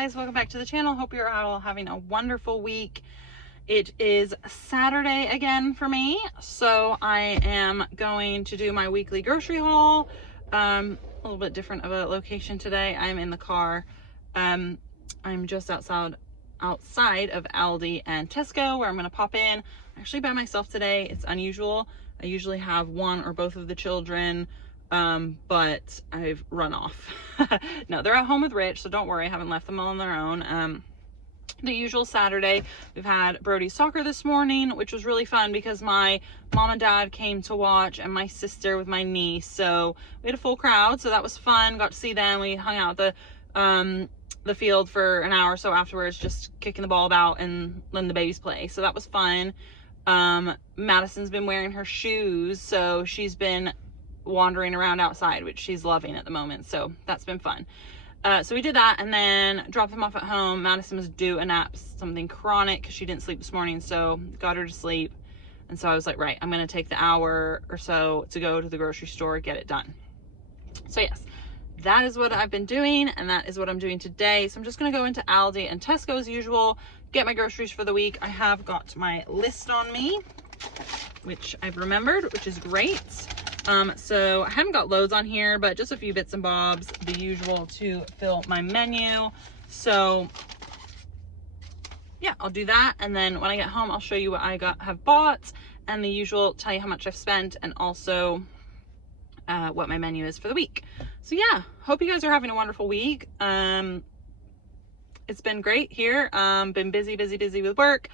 guys, welcome back to the channel. Hope you're all having a wonderful week. It is Saturday again for me, so I am going to do my weekly grocery haul. A little bit different of a location today. I'm in the car. I'm just outside of Aldi and Tesco, where I'm going to pop in. I'm actually by myself today. It's unusual. I usually have one or both of the children, but I've run off. No, they're at home with Rich, so don't worry, I haven't left them all on their own. The usual Saturday, we've had Brody's soccer this morning, which was really fun because my mom and dad came to watch, and my sister with my niece, so we had a full crowd, so that was fun. Got to see them. We hung out at the field for an hour or so afterwards, just kicking the ball about and letting the babies play, so that was fun. Madison's been wearing her shoes, so she's been wandering around outside, which she's loving at the moment, so that's been fun. So we did that and then dropped them off at home. Madison was due a nap, something chronic, because she didn't sleep this morning, so got her to sleep. And so I was like, right, I'm going to take the hour or so to go to the grocery store, get it done. So yes, that is what I've been doing, and that is what I'm doing today. So I'm just going to go into Aldi and Tesco as usual, get my groceries for the week. I have got my list on me, which I've remembered, which is great. So I haven't got loads on here, but just a few bits and bobs, the usual to fill my menu. So yeah, I'll do that. And then when I get home, I'll show you what I have bought, and the usual, tell you how much I've spent, and also what my menu is for the week. So yeah, hope you guys are having a wonderful week. It's been great here. Been busy with work.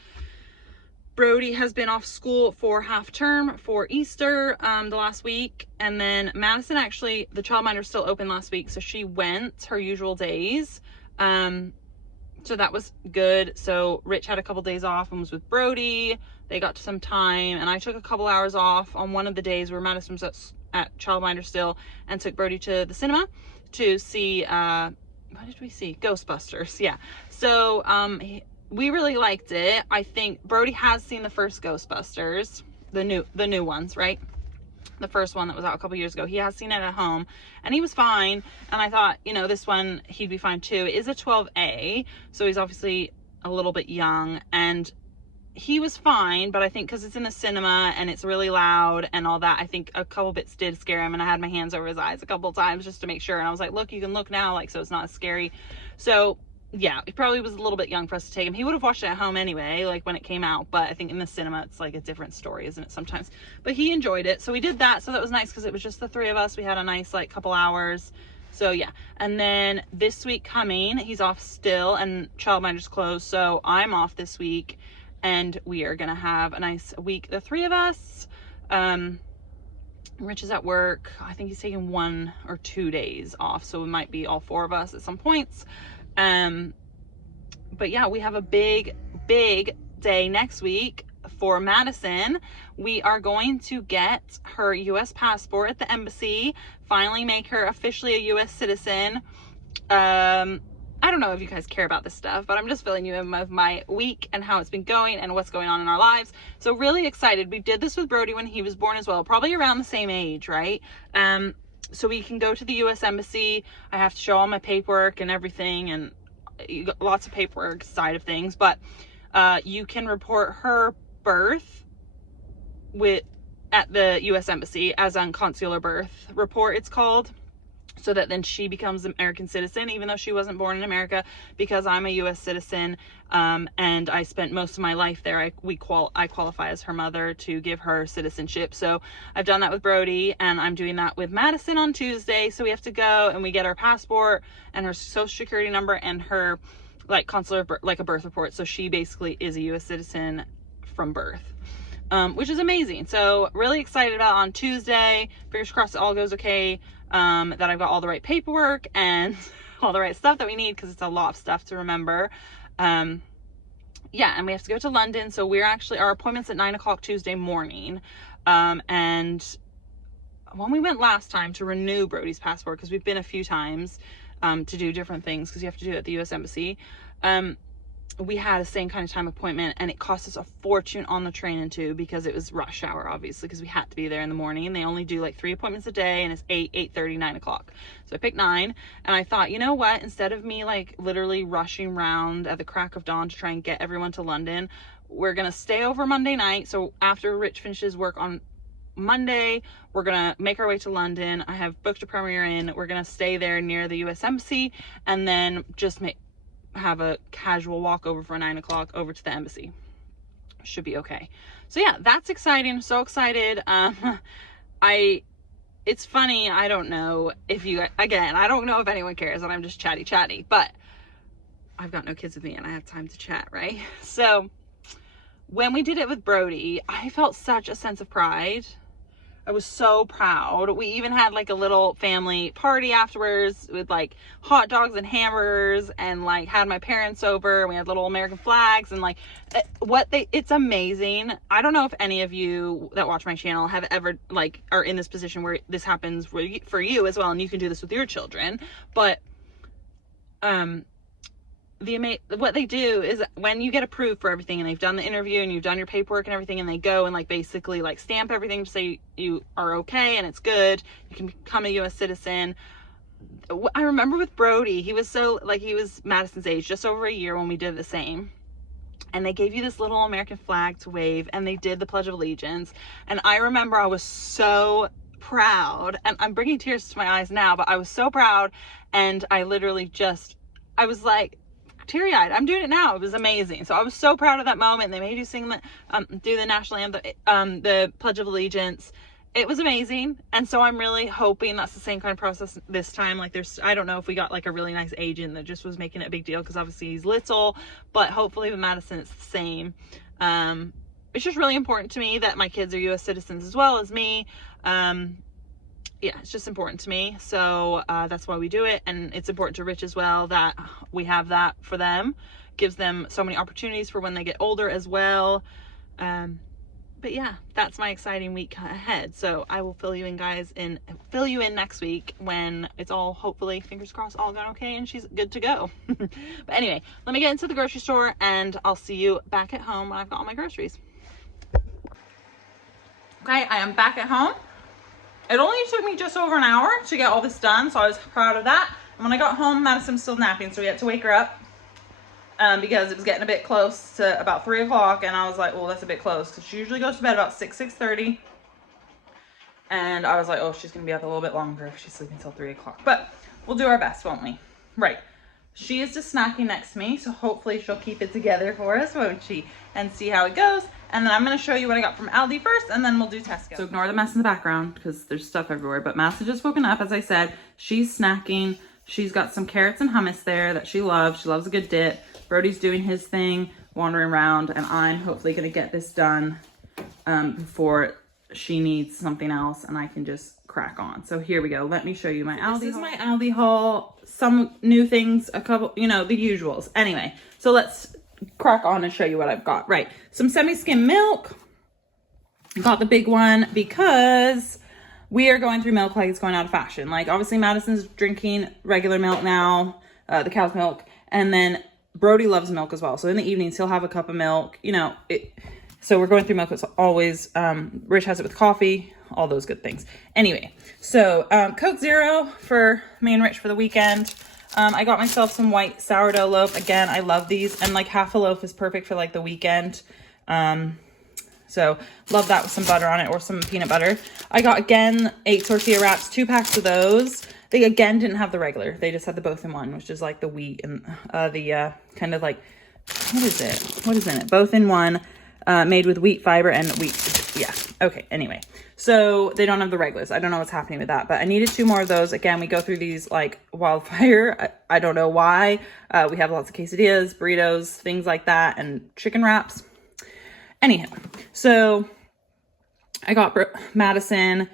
Brody has been off school for half term for Easter the last week, and then Madison, actually the childminder's still open last week, so she went her usual days, so that was good. So Rich had a couple days off and was with Brody. They got some time, and I took a couple hours off on one of the days where Madison was at childminder still, and took Brody to the cinema to see what did we see? Ghostbusters. Yeah, so we really liked it. I think Brody has seen the first Ghostbusters, the new ones, right? The first one that was out a couple years ago. He has seen it at home, and he was fine. And I thought, you know, this one he'd be fine too. It is a 12A, so he's obviously a little bit young, and he was fine. But I think because it's in the cinema and it's really loud and all that, I think a couple bits did scare him, and I had my hands over his eyes a couple times just to make sure. And I was like, look, you can look now, like, so it's not as scary. So yeah, he probably was a little bit young for us to take him. He would have watched it at home anyway, like when it came out, but I think in the cinema it's like a different story, isn't it, sometimes? But he enjoyed it, so we did that. So that was nice because it was just the three of us. We had a nice like couple hours. So yeah, and then this week coming, he's off still, and childminder's closed, so I'm off this week, and we are gonna have a nice week, the three of us. Rich is at work. I think he's taking 1 or 2 days off, so it might be all four of us at some points. But yeah, we have a big day next week for Madison. We are going to get her US passport at the embassy, finally make her officially a US citizen. I don't know if you guys care about this stuff, but I'm just filling you in with my week and how it's been going and what's going on in our lives. So really excited. We did this with Brody when he was born as well, probably around the same age, right? So we can go to the US embassy. I have to show all my paperwork and everything, and you got lots of paperwork side of things, but you can report her birth at the US embassy as a consular birth report, it's called, so that then she becomes an American citizen, even though she wasn't born in America, because I'm a US citizen, and I spent most of my life there. I qualify as her mother to give her citizenship. So I've done that with Brody, and I'm doing that with Madison on Tuesday. So we have to go and we get her passport and her social security number and her like consular, like a birth report. So she basically is a US citizen from birth, which is amazing. So really excited about on Tuesday. Fingers crossed it all goes okay. That I've got all the right paperwork and all the right stuff that we need, because it's a lot of stuff to remember. Yeah, and we have to go to London. So our appointment's at 9 o'clock Tuesday morning. And when we went last time to renew Brody's passport, because we've been a few times to do different things, because you have to do it at the US embassy, we had a same kind of time appointment, and it cost us a fortune on the train and tube because it was rush hour, obviously, because we had to be there in the morning, and they only do like 3 appointments a day, and it's 8, 8:30, 9 o'clock. So I picked 9, and I thought, you know what, instead of me like literally rushing around at the crack of dawn to try and get everyone to London, we're gonna stay over Monday night. So after Rich finishes work on Monday, we're gonna make our way to London. I have booked a Premier Inn. We're gonna stay there near the US Embassy, and then just have a casual walk over for 9 o'clock over to the embassy. Should be okay. So yeah, that's exciting. So excited. It's funny, I don't know if you, again, I don't know if anyone cares that I'm just chatty, but I've got no kids with me and I have time to chat, right? So when we did it with Brody, I felt such a sense of pride. I was so proud. We even had like a little family party afterwards with like hot dogs and hamburgers, and like had my parents over, and we had little American flags, and like it's amazing. I don't know if any of you that watch my channel have ever like are in this position where this happens for you as well, and you can do this with your children, but what they do is when you get approved for everything and they've done the interview and you've done your paperwork and everything, and they go and like basically like stamp everything to say you are okay and it's good, you can become a US citizen. I remember with Brody, he was Madison's age, just over a year, when we did the same, and they gave you this little American flag to wave, and they did the Pledge of Allegiance, and I remember I was so proud, and I'm bringing tears to my eyes now, but I was so proud, and I literally I was like teary-eyed. I'm doing it now. It was amazing. So I was so proud of that moment. They made you sing do the national anthem, the Pledge of Allegiance. It was amazing. And so I'm really hoping that's the same kind of process this time. Like I don't know if we got like a really nice agent that just was making it a big deal, because obviously he's little, but hopefully with Madison it's the same. It's just really important to me that my kids are US citizens as well as me. Yeah, it's just important to me. So that's why we do it. And it's important to Rich as well that we have that for them. Gives them so many opportunities for when they get older as well. But yeah, that's my exciting week ahead. So I will fill you in next week when it's all, hopefully, fingers crossed, all gone okay and she's good to go. But anyway, let me get into the grocery store and I'll see you back at home when I've got all my groceries. Okay, I am back at home. It only took me just over an hour to get all this done, so I was proud of that. And when I got home, Madison was still napping, so we had to wake her up because it was getting a bit close to about 3 o'clock, and I was like, well, that's a bit close, because she usually goes to bed about 6:30. And I was like, oh, she's going to be up a little bit longer if she's sleeping until 3 o'clock. But we'll do our best, won't we? Right. She is just snacking next to me, so hopefully she'll keep it together for us, won't she? And see how it goes. And then I'm going to show you what I got from Aldi first, and then we'll do Tesco. So ignore the mess in the background because there's stuff everywhere. But Madison just woken up, as I said. She's snacking. She's got some carrots and hummus there that she loves. She loves a good dip. Brody's doing his thing, wandering around, and I'm hopefully going to get this done before she needs something else, and I can just crack on. So here we go. Let me show you my Aldi. This is my Aldi haul. Some new things, a couple, the usuals. Anyway, so let's crack on and show you what I've got. Right, some semi-skim milk. Got the big one because we are going through milk like it's going out of fashion. Like, obviously Madison's drinking regular milk now, the cow's milk, and then Brody loves milk as well. So in the evenings he'll have a cup of milk. So we're going through milk. It's always Rich has it with coffee, all those good things. Anyway, so Coke Zero for me and Rich for the weekend. I got myself some white sourdough loaf. Again, I love these, and like half a loaf is perfect for like the weekend. So love that with some butter on it or some peanut butter. I got, again, 8 tortilla wraps, 2 packs of those. They, again, didn't have the regular. They just had the both in one, which is like the wheat and the kind of like, what is it? What is in it? Both in one, made with wheat fiber and wheat. Yeah. Okay. Anyway, so they don't have the regulars. I don't know what's happening with that, but I needed 2 more of those. Again, we go through these like wildfire. I don't know why. We have lots of quesadillas, burritos, things like that, and chicken wraps. Anyhow, so I got Madison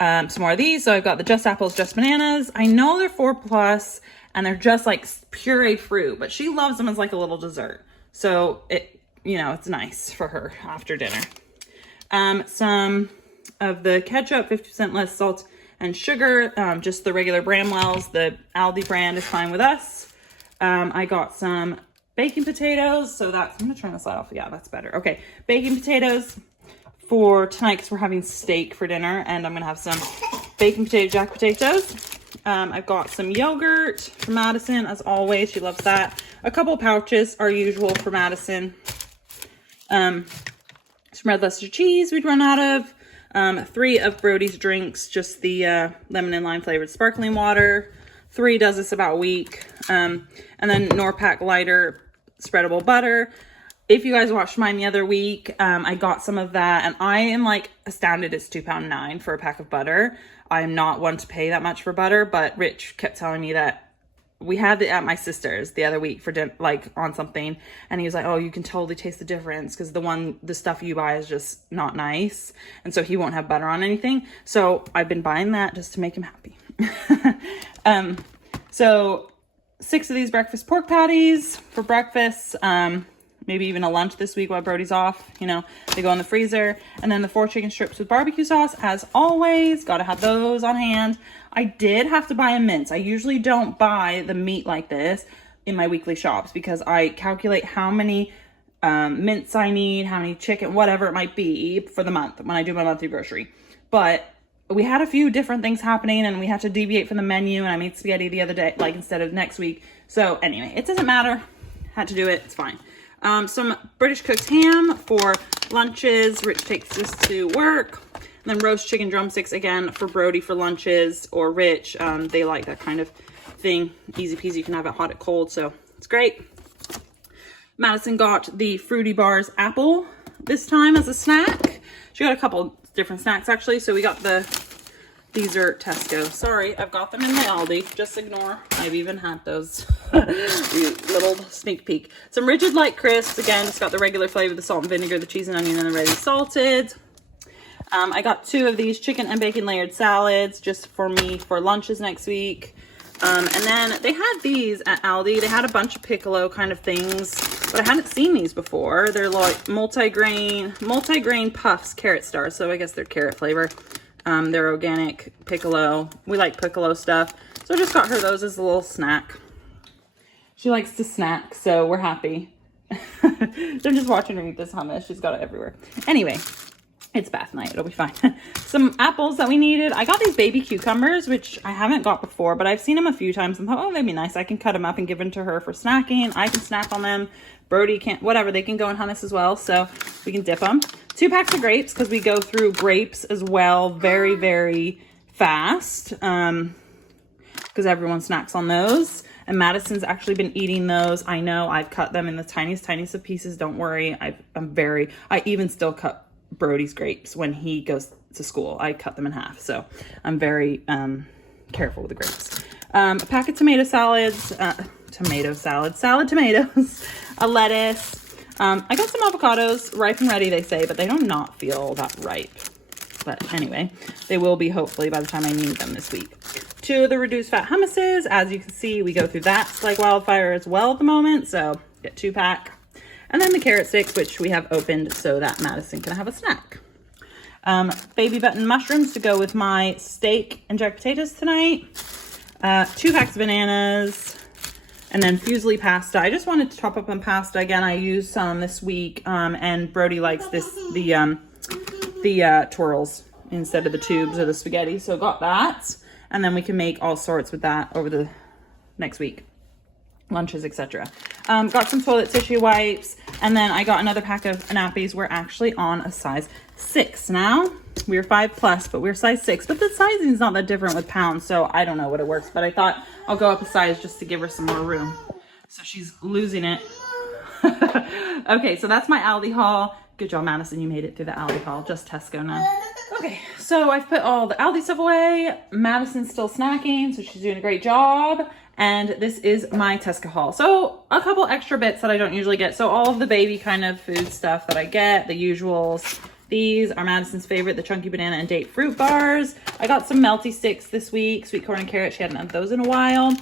some more of these. So I've got the Just Apples, Just Bananas. I know they're 4+, and they're just like pureed fruit, but she loves them as like a little dessert. So it's nice for her after dinner. Some of the ketchup, 50% less salt and sugar, just the regular Bramwell's. The Aldi brand is fine with us. I got some baking potatoes. So that's, I'm gonna turn this light off. Yeah, that's better. Okay, baking potatoes for tonight because we're having steak for dinner, and I'm gonna have some baking potato jack potatoes. I've got some yogurt for Madison, as always. She loves that. A couple pouches are usual for Madison. Some red Leicester cheese we'd run out of. 3 of Brody's drinks, just the lemon and lime flavored sparkling water. 3 does this about a week. And then Norpac lighter spreadable butter. If you guys watched mine the other week, I got some of that, and I am like astounded it's £2.09 for a pack of butter. I am not one to pay that much for butter, but Rich kept telling me that we had it at my sister's the other week for dinner, like on something, and he was like, oh, you can totally taste the difference because the stuff you buy is just not nice, and so he won't have butter on anything. So I've been buying that just to make him happy. So 6 of these breakfast pork patties for breakfast. Maybe even a lunch this week while Brody's off. You know, they go in the freezer. And then the 4 chicken strips with barbecue sauce, as always. Gotta have those on hand. I did have to buy a mince. I usually don't buy the meat like this in my weekly shops because I calculate how many mince I need, how many chicken, whatever it might be for the month when I do my monthly grocery. But we had a few different things happening and we had to deviate from the menu, and I made spaghetti the other day, like instead of next week. So anyway, it doesn't matter. Had to do it. It's fine. Some British cooked ham for lunches. Rich takes this to work. And then roast chicken drumsticks again for Brody for lunches, or Rich. They like that kind of thing. Easy peasy. You can have it hot or cold, so it's great. Madison got the Fruity Bars apple this time as a snack. She got a couple different snacks actually. So we got these are Tesco. Sorry, I've got them in my Aldi. Just ignore. I've even had those. Little sneak peek. Some Rigid Light Crisps. Again, just got the regular flavor, the salt and vinegar, the cheese and onion, and the ready salted. I got 2 of these chicken and bacon layered salads just for me for lunches next week. And then they had these at Aldi. They had a bunch of piccolo kind of things, but I hadn't seen these before. They're like multi-grain puffs, carrot stars. So I guess they're carrot flavor. They're organic piccolo. We like piccolo stuff. So I just got her those as a little snack. She likes to snack, so we're happy. I'm just watching her eat this hummus. She's got it everywhere. Anyway, it's bath night. It'll be fine. Some apples that we needed. I got these baby cucumbers, which I haven't got before, but I've seen them a few times and thought, oh, they'd be nice. I can cut them up and give them to her for snacking. I can snack on them. Brody can't, whatever. They can go in hummus as well, so we can dip them. 2 packs of grapes, because we go through grapes as well very, very fast, because everyone snacks on those. And Madison's actually been eating those. I know I've cut them in the tiniest of pieces. Don't worry. I even still cut Brody's grapes when he goes to school. I cut them in half. So I'm very careful with the grapes. A pack of tomato salads, salad tomatoes, a lettuce. I got some avocados, ripe and ready, they say, but they do not feel that ripe. But anyway, they will be hopefully by the time I need them this week. 2 of the reduced fat hummuses. As you can see, we go through that like wildfire as well at the moment. So get 2 pack. And then the carrot sticks, which we have opened so that Madison can have a snack. Baby button mushrooms to go with my steak and jack potatoes tonight. 2 packs of bananas. And then fusilli pasta. I just wanted to top up on pasta. Again, I used some this week. And Brody likes the twirls instead of the tubes or the spaghetti. So got that. And then we can make all sorts with that over the next week. Lunches, etc. Got some toilet tissue wipes. And then I got another pack of nappies. We're actually on a size 6 now. We were 5+, but we're size 6. But the sizing is not that different with pounds, so I don't know what it works. But I thought I'll go up a size just to give her some more room. So she's losing it. Okay, so that's my Aldi haul. Good job, Madison. You made it through the Aldi haul. Just Tesco now. Okay, so I've put all the Aldi stuff away. Madison's still snacking, so she's doing a great job. And this is my Tesco haul. So a couple extra bits that I don't usually get. So all of the baby kind of food stuff that I get, the usuals. These are Madison's favorite, the chunky banana and date fruit bars. I got some melty sticks this week, sweet corn and carrot. She hadn't had those in a while.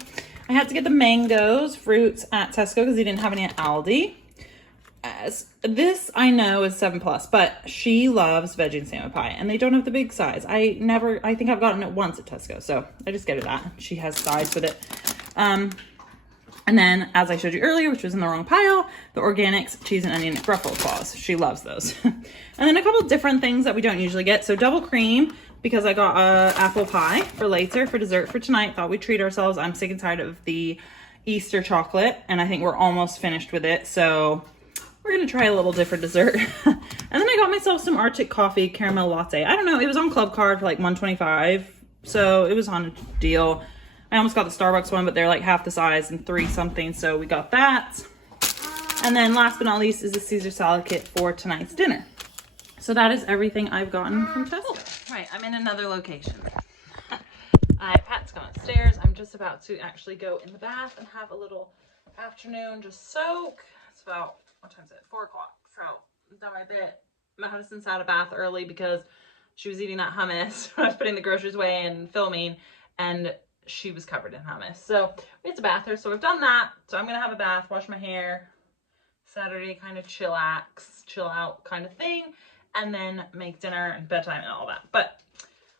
I had to get the mangoes, fruits at Tesco because they didn't have any at Aldi. This I know is 7+, but she loves veggie and salmon pie, and they don't have the big size. I think I've gotten it once at Tesco, so I just get her that. She has sides with it. And then, as I showed you earlier, which was in the wrong pile, the organics cheese and onion Gruffalo claws. She loves those. And then a couple different things that we don't usually get. So double cream, because I got apple pie for later, for dessert for tonight. Thought we'd treat ourselves. I'm sick and tired of the Easter chocolate, and I think we're almost finished with it. So we're gonna try a little different dessert. And then I got myself some Arctic coffee caramel latte. I don't know, it was on Club Card for like $1.25, so it was on a deal. I almost got the Starbucks one, but they're like half the size and $3 something, so we got that. And then last but not least is the Caesar salad kit for tonight's dinner. So that is everything I've gotten from Tesco. Right, I'm in another location. Pat's gone upstairs. I'm just about to actually go in the bath and have a little afternoon just soak. It's about, what time is it? 4 o'clock. So I'm done my bit. Madison's had a bath early because she was eating that hummus when I was putting the groceries away and filming, and she was covered in hummus. So we had to bath her. So we've done that. So I'm gonna have a bath, wash my hair, Saturday kind of chill out kind of thing, and then make dinner and bedtime and all that. But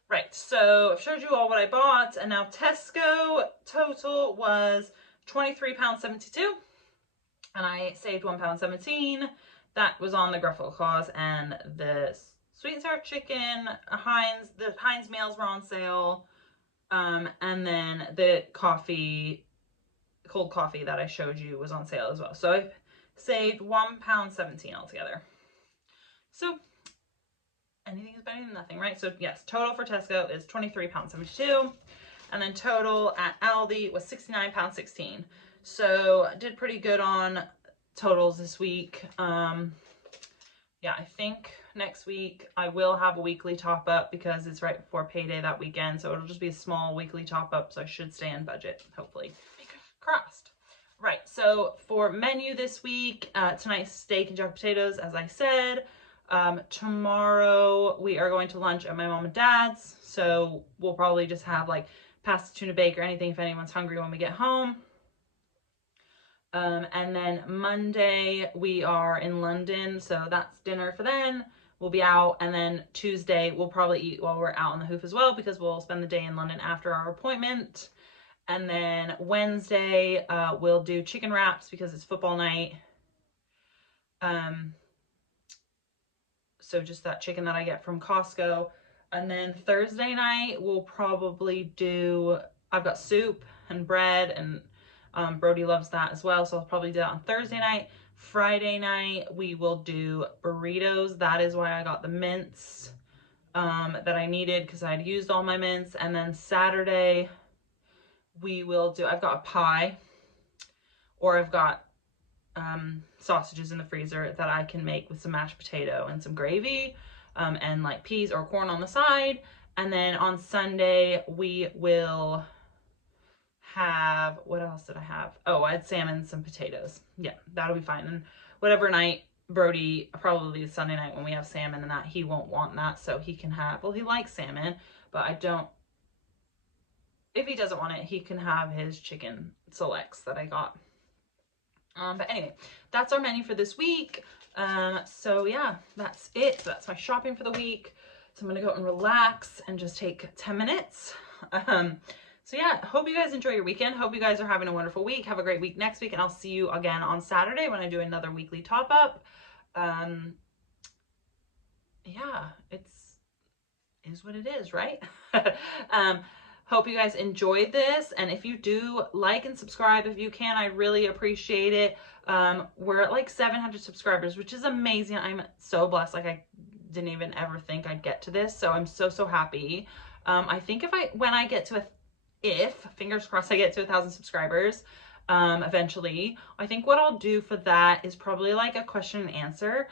right, so I've showed you all what I bought, and now Tesco total was £23.72, and I saved £1.17. That was on the Gruffalo claws and the sweet and sour chicken. The Heinz meals were on sale, and then the cold coffee that I showed you was on sale as well. So I've saved £1.17 altogether. So anything is better than nothing, right? So yes, total for Tesco is £23.72, and then total at Aldi was £69.16. So I did pretty good on totals this week. Yeah, I think next week I will have a weekly top up because it's right before payday that weekend, so it'll just be a small weekly top up, so I should stay in budget, hopefully. Crossed. Right, so for menu this week, tonight's steak and jack potatoes, as I said. Tomorrow we are going to lunch at my mom and dad's, so we'll probably just have like pasta, tuna bake, or anything if anyone's hungry when we get home. And then Monday we are in London, so that's dinner for then. We'll be out, and then Tuesday we'll probably eat while we're out on the hoof as well, because we'll spend the day in London after our appointment. And then Wednesday we'll do chicken wraps because it's football night. So just that chicken that I get from Costco. And then Thursday night we'll probably do, I've got soup and bread, and Brody loves that as well, so I'll probably do that on Thursday night. Friday night we will do burritos. That is why I got the mince that I needed, because I had used all my mince. And then Saturday we will do, I've got a pie, or I've got sausages in the freezer that I can make with some mashed potato and some gravy, and like peas or corn on the side. And then on Sunday we will have, what else did I have? Oh, I had salmon and some potatoes. Yeah, that'll be fine. And whatever night Brody, probably Sunday night when we have salmon and that, he won't want that, so he can have, well, he likes salmon, but I don't, if he doesn't want it, he can have his chicken selects that I got. But anyway, that's our menu for this week. So yeah, that's it. So that's my shopping for the week. So I'm gonna go and relax and just take 10 minutes. So yeah, hope you guys enjoy your weekend. Hope you guys are having a wonderful week. Have a great week next week, and I'll see you again on Saturday when I do another weekly top up. Yeah, is what it is, right? Hope you guys enjoyed this, and if you do, like and subscribe if you can. I really appreciate it. We're at like 700 subscribers, which is amazing. I'm so blessed. Like, I didn't even ever think I'd get to this, so I'm so happy. I think when I get to fingers crossed, I get to 1,000 subscribers eventually, I think what I'll do for that is probably like a question and answer,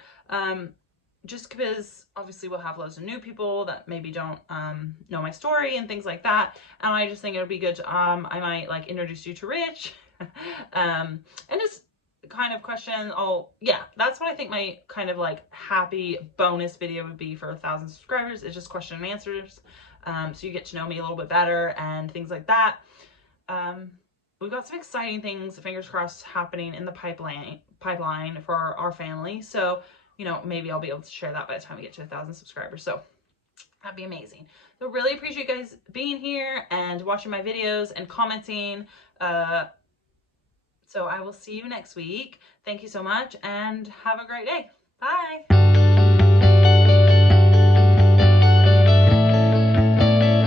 just because obviously we'll have loads of new people that maybe don't know my story and things like that, and I just think it'll be good to, I might like introduce you to Rich, and just kind of question. Yeah, that's what I think my kind of like happy bonus video would be for 1,000 subscribers. It's just question and answers, so you get to know me a little bit better and things like that. We've got some exciting things, fingers crossed, happening in the pipeline for our family, so you know, maybe I'll be able to share that by the time we get to 1,000 subscribers. So that'd be amazing. So really appreciate you guys being here and watching my videos and commenting. So I will see you next week. Thank you so much and have a great day. Bye.